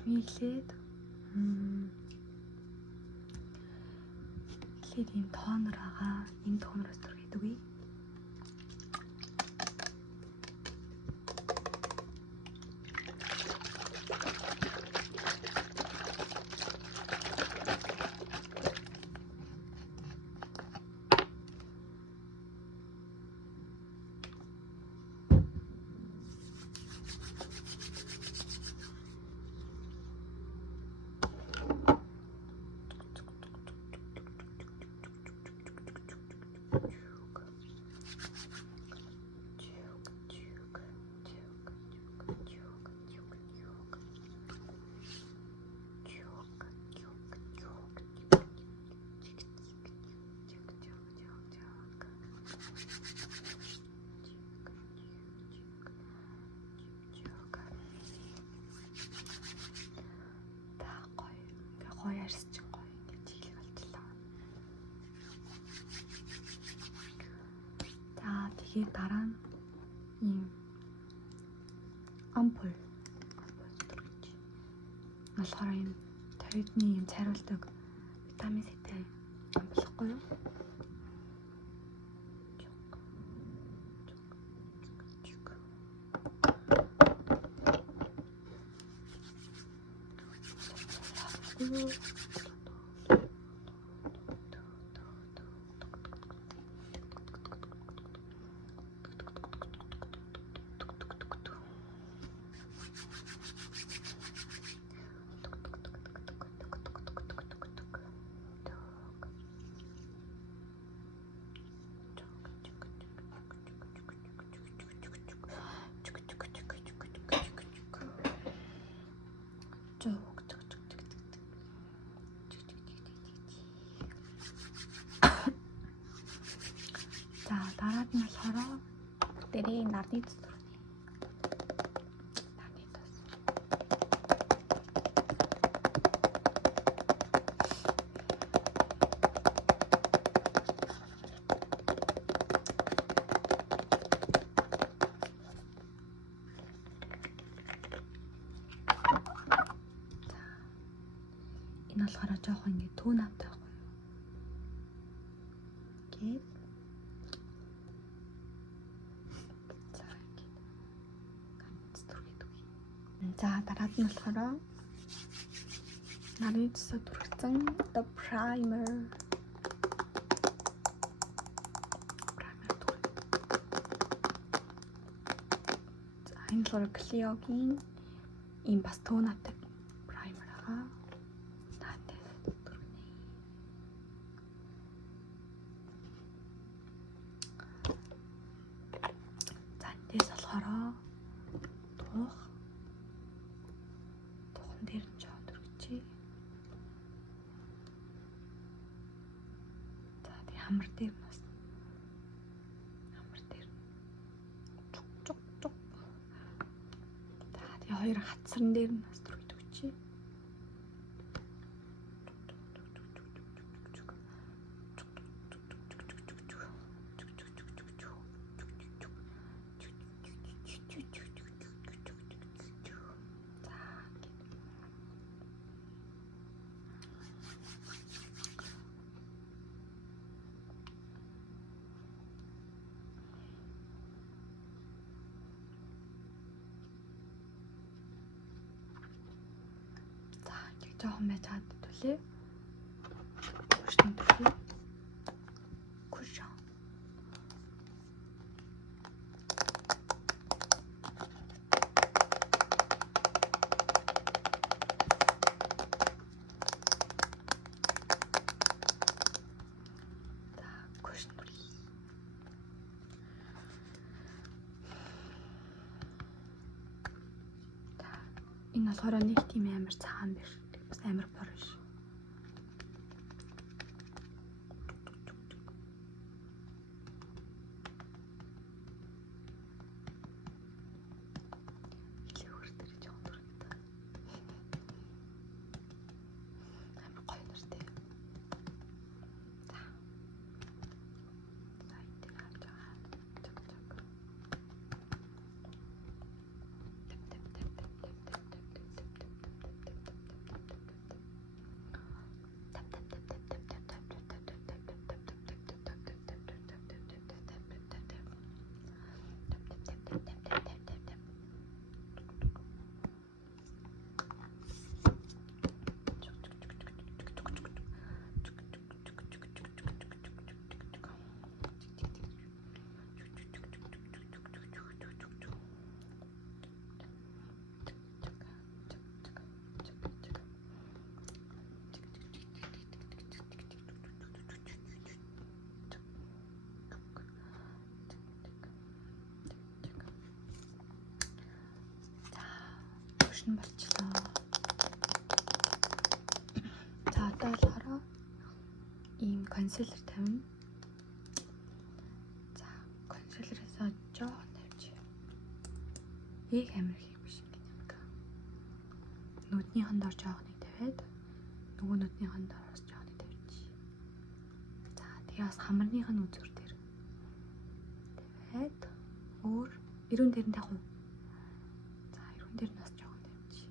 эхлээд ийм тонер байгаа. Энэ тонероос түргээд үгүй. Гоё арьсч гоё ингэж хийх болчихлоо. За тэгэхээр дараа нь ийм ампул төрөж. Болохоор ийм таридны ийм цайруулдаг витамин С-тэй ампулхгүй юу? За дараад нь болохоор дээрээ нарны цэцэр. Энэ болохоор жоох ингэ түүн автай байхгүй юу? Гэт. За ингэ. Ганц түргээд үгүй. За дараад нь болохоор нарны цэцэр түргсэн the primer. За энэ болохоор Clio-гийн ийм бас түүн автай primer байгаа. Тэс болохоор тухан дээр нь жоо төрчихье. За тий хамар дээр нь бас хамар дээр чук. За тий хоёр хатсарн дээр нь бас төрөж өгчий. жоохон байж чаддаг төлөө. Кушны төлөө. Куша. Энэ болохоор нэг тийм амар цаан биш. Бас амар борш. нь болчихлоо. За одоо болохоор ийм консилер тавина. За консилерээс жоохон тавьчих. Их амар хийх биш гэнэ. Нүднийхэн дор жоохныг тавиад нөгөө нүднийхэн дор бас жоохныг тавьчих. За тэгээ бас хамарныхын үзүүр дээр тавиад өөр эрүүн дээр нь тавих уу? За эрүүн дээр нь бас жоохон тавьчих.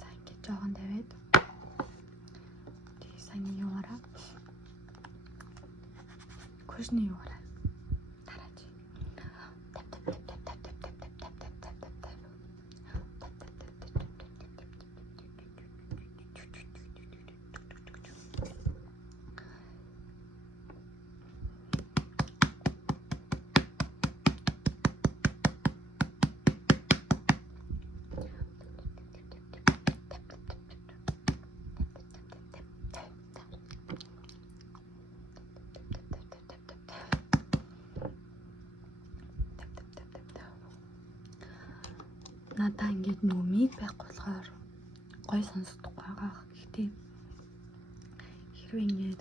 За ингээд жоохон тавиад тэгээ сайн юугаараа кожны юугаараа тараач. Надаа ингээд нөгөө миг байхгүй болохоор гой сонсохгүй байгаа. Гэхдээ хэрвээ ингээд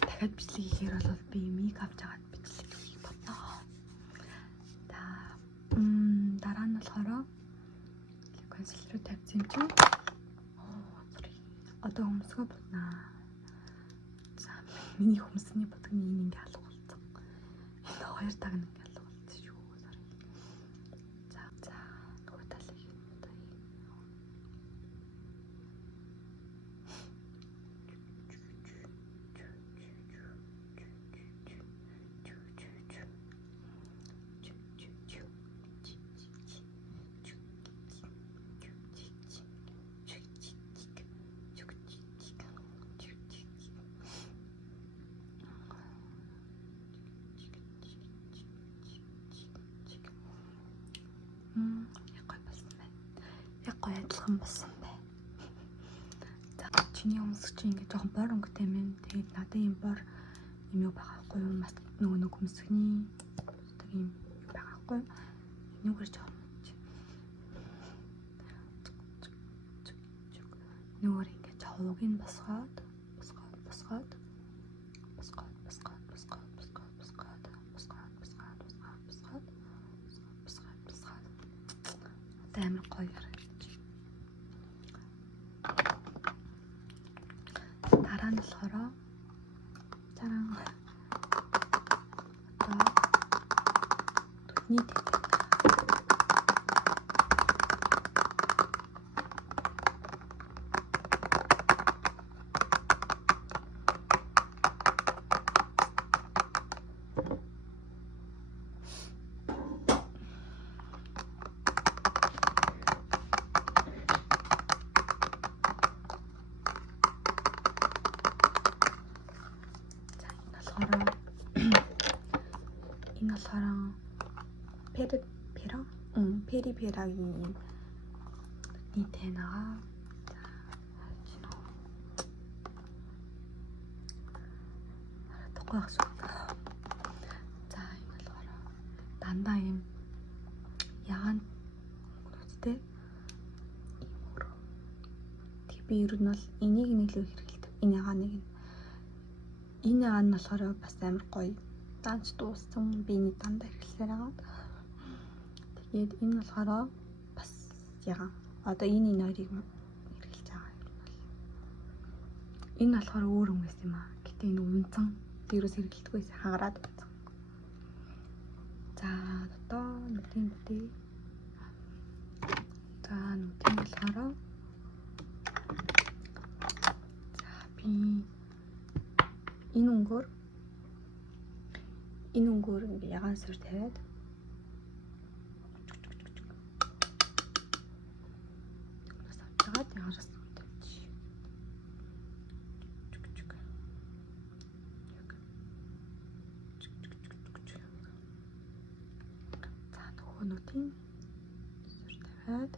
дахиад бичлэг хийхээр бол би миг авч агаад бичлэг хийх бодноо. Дараа нь болохоор консилер тавьсан юм чинь одоо хөмсгөө боднаа. За миний хөмсний бодгны ингэ алга болсон. Энэ хоёр таг нь алга болсон шүү. За нөгөө талыг одоо гой адилхан болсон бай. За чиний өмсөг чи ингээд жоохон бор өнгөтэй юм. Тэгээд надад юм бор юм юу байгаахгүй юу? Бас нөгөө өмсгний юм байгаахгүй юу? Энүүгээр жоохон нүүр ингээд жавууг нь босгоод одоо амар гоё харагдаж. Дараа нь болохоор одоо түдний тавь. Энэ болохоор периперагийн нүдний тайнаа. Харагдахгүй байна. За энэ болохоор дандаа юм ягаан нүдтэй ийм өөр. Тэг би ер нь бол энийг нийлүү хэрэгэлдэг. Энэ ягааныг энэ ягаан нь болохоор бас амар гоё. Данч дууссан биений дандаа хэрэглэсээр байгаа. Тэгээд энэ болохоор бас ягаан. Одоо энэ хоёрыг хэрэглэж байгаа юм бол. Энэ болохоор өөр юм байсан юм аа. Гэтэ энэ үнцэн дээрээс хэрэглэдэг байсан хагараад байсан. За одоо нүдийн бүтээ. За нүдийн болохоор за би энэ өнгөөр ингээ ягаан сүр тавиад нас авчаад ягараас тавьчих. За нөгөө нүдийн сүр тавиад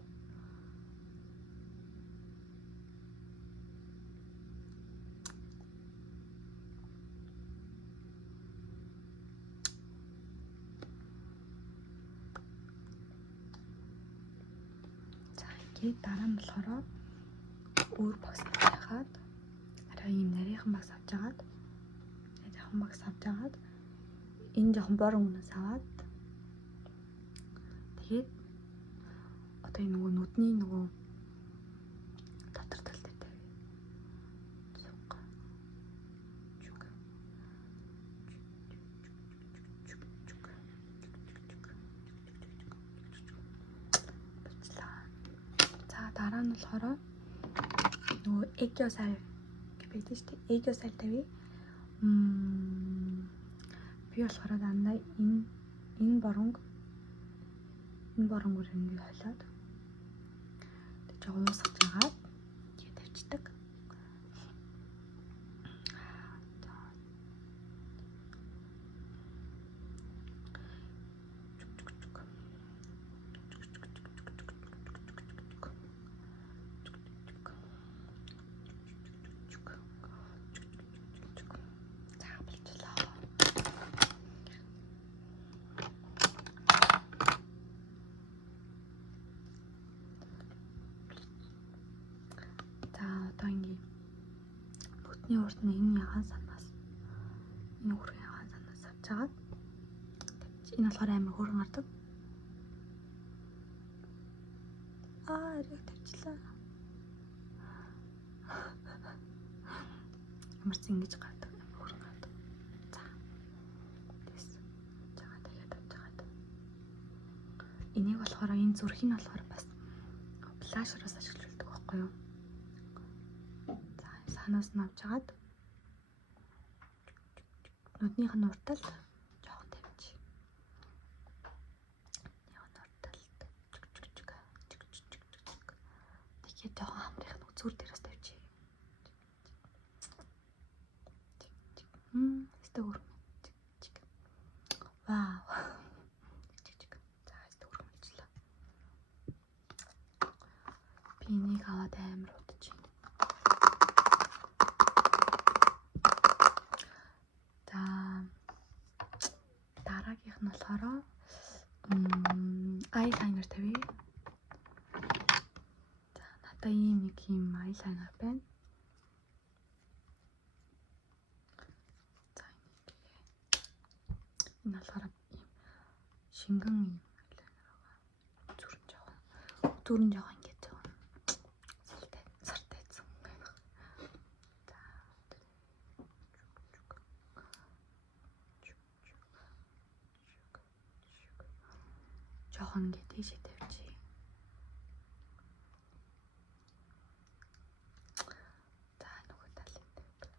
Тэгээд дараа нь болохоор өөр багс авчихад арай ийм нарийнхан багс авчагаад энэ жоохон борон үнээс аваад тэгээд одоо энэ нөгөө нүдний нөгөө дотор тал дээр тавь. За дараа нь болохоор нөгөө эгжосар гэдэг шүү дээ. Эгжосар тавь. Би болохоор дандаа энэ боронгээр ингэ холиод тэг жоо уусгаж агаад тэгээд тавьчихдаг. Одоо ингэ бүтний урд нь энэ ягаан санаас энэ хүрээ ягаан санаас авч агаад энэ болохоор амар хөөргөн гардаг. Яг тавьчлаа. Ямарч ингэж гардаг амар хөөргөн гардаг. За. Тэс. Жагаа дахиад авчаад. Энийг болохоор энэ зүрхийг нь болохоор бас флашероос ашиглуулдаг байхгүй юу? Санаас нь авчаад нүднийх нь уртал жоохон тавьчих. Тэгээд жоохон хамрын үзүүр дээрээс тавьчих. Өстө өргөмж. Вау. За өстө өргөмжлээ. Би энийг аваад амар удаж. Дараагийнх нь болохоор eyeliner тавья. За надаа ийм нэг юм eyeliner байна. За энэ болохоор ийм шингэн ийм eyeliner байгаа. Зүрэн жоохон ингэж байгаа. Сартайцсан. Жоохон ингэ тийшээ тавьчих. За нөгөө талын тавь.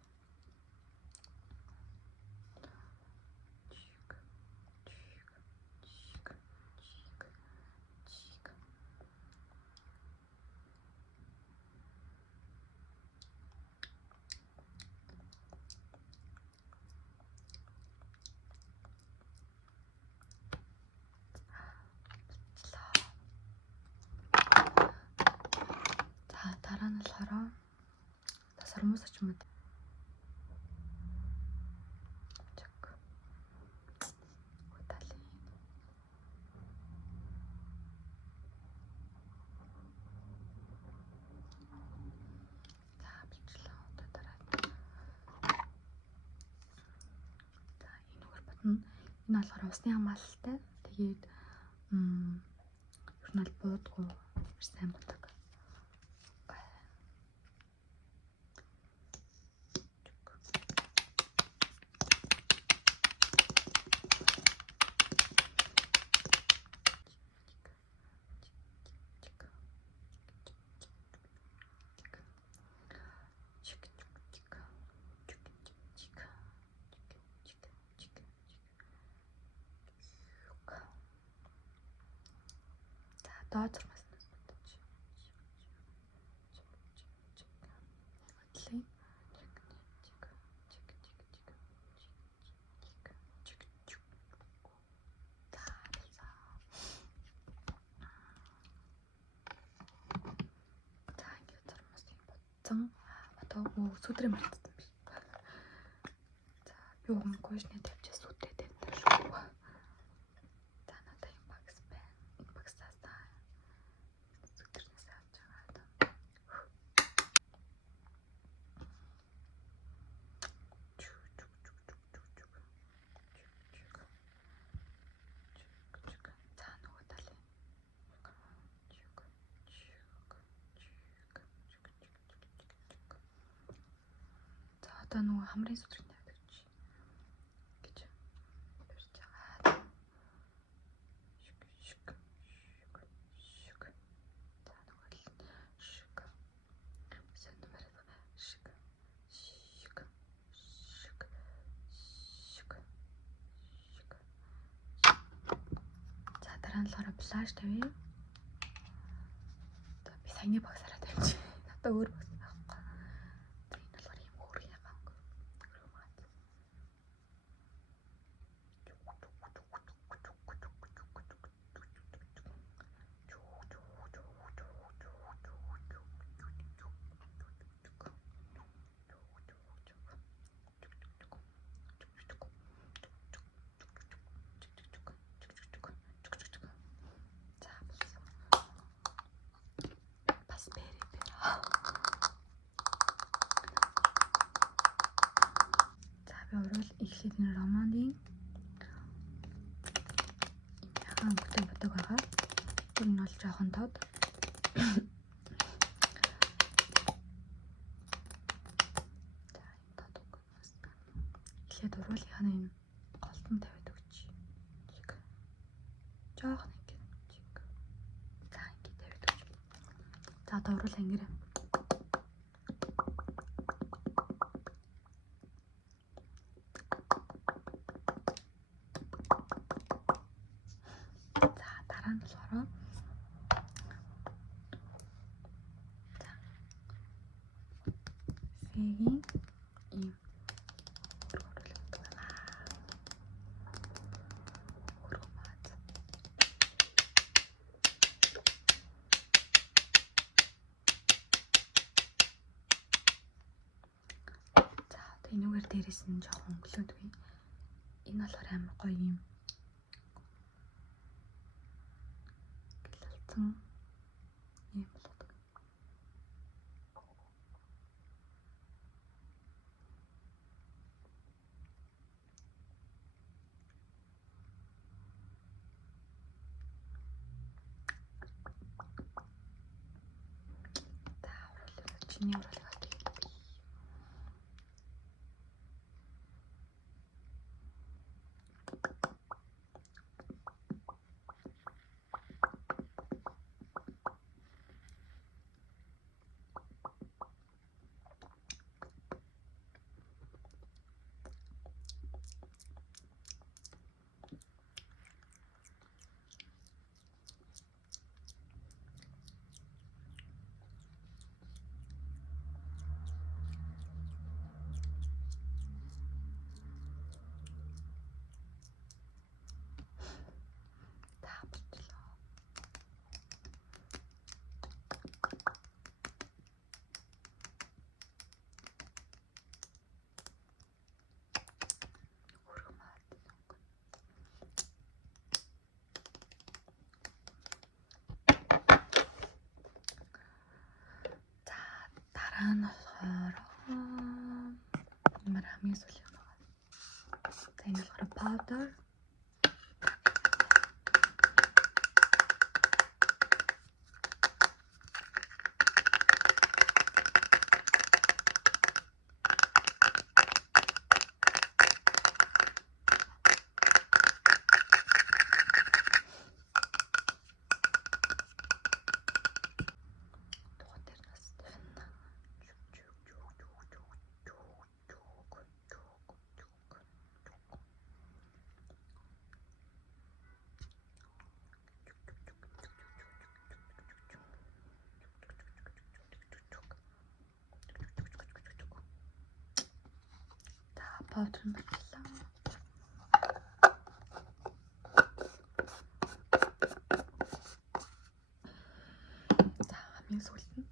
Дараа нь болохоор сармус очмод. Чак. Утали. За бичлээ одоо дараа. За энэ үгээр батна. Энэ болохоор усны хамгаалалтай. Тэгээд ер нь аль буудгүй сайн болдог. Доод зургаас нь бодож. Отлоо. Одоо сүдрээ мартсан биш. За би гойшны тавьчихсан сүдрээ тавьдаг шүү. За надаа юм багс байна. Энэ багсаас сүдрнээс авч одоо нөгөө хамрын судрын тавьдаг чи гэж барьж байгаа. Шүк. За нөгөө л шүк. Сэндмэр шүк. За дараа нь болохоор блаш тавья. За би саяны багсараа тавьчих. Надад өөр багс байхгүй. За энэ болохоор юм өөр ягаа. Орвол эхлээд романын яхан бүтээг бодог байгаа. Тэр нь бол жоохон тод. За энэ тод үгнээс эхлээд орвол яхан энэ голтон тавиад өгч. Чиг. Жоохон ингэ. Чиг. За ингэ тавиад өгч. За одоо орвол ангираа. Сэгийн ийм энүүгээр дээрээс нь жоохон өнгөлөөдгүй. Энэ болохоор амар гоё юм. Гэлэлцэн юм болдог. Та оруулах чиний оруулах. Дараа нь болохоор ямар хамгийн сүүлийн байгаа. За энэ болохоор powder. Powder нь боллоо. За хамгийн сүүлд нь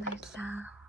баярлалаа.